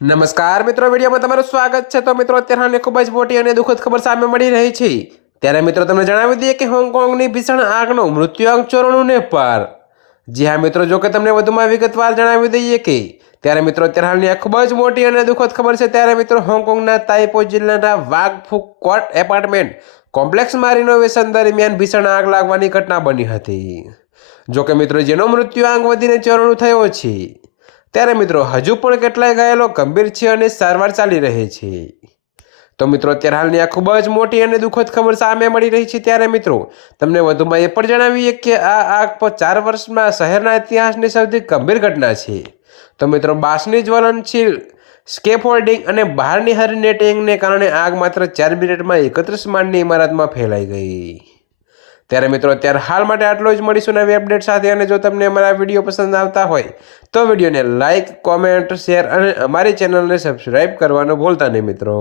નમસ્કાર મિત્રો, વિડીયોમાં તમારું સ્વાગત છે। તો મિત્રો, અત્યારે હાલની ખૂબ જ મોટી અને દુઃખદ ખબર સામે મળી રહી છે। ત્યારે મિત્રો તમને જણાવી દઈએ કે હોંગકોંગની ભીષણ આગનો મૃત્યુઆંક 94 ને પાર। જી હા મિત્રો, જો કે તમને વધુમાં વિગતવાર જણાવી દઈએ કે ત્યારે મિત્રો અત્યારે હાલની આ ખૂબ જ મોટી અને દુઃખદ ખબર છે। ત્યારે મિત્રો હોંગકોંગના તાઇપો જિલ્લાના વાગફુક કોર્ટ એપાર્ટમેન્ટ કોમ્પ્લેક્સમાં રિનોવેશન દરમિયાન ભીષણ આગ લાગવાની ઘટના બની હતી। જો કે મિત્રો જેનો મૃત્યુઆંક વધીને 94 થયો છે। ત્યારે મિત્રો હજુ પણ કેટલાય ઘાયલો ગંભીર છે અને સારવાર ચાલી રહી છે। તો મિત્રો અત્યારે હાલની આ ખૂબ જ મોટી અને દુઃખદ ખબર સામે મળી રહી છે। ત્યારે મિત્રો તમને વધુમાં એ પણ જણાવીએ કે આ આગ 4 વર્ષમાં શહેરના ઇતિહાસની સૌથી ગંભીર ઘટના છે। તો મિત્રો બાસની જ્વલનશીલ સ્કેફોલ્ડિંગ અને બહારની હરિનેટિંગને કારણે આગ માત્ર 4 મિનિટમાં 31 માળની ઇમારતમાં ફેલાઈ ગઈ। ત્યારે મિત્રો અત્યારે હાલ માટે આટલું જ। મળીશું નવી અપડેટ સાથે। અને જો તમને અમારા વિડીયો પસંદ આવતા હોય તો વિડીયોને લાઇક, કોમેન્ટ, શેર અને અમારી ચેનલને સબસ્ક્રાઈબ કરવાનું ભૂલતા નહીં મિત્રો।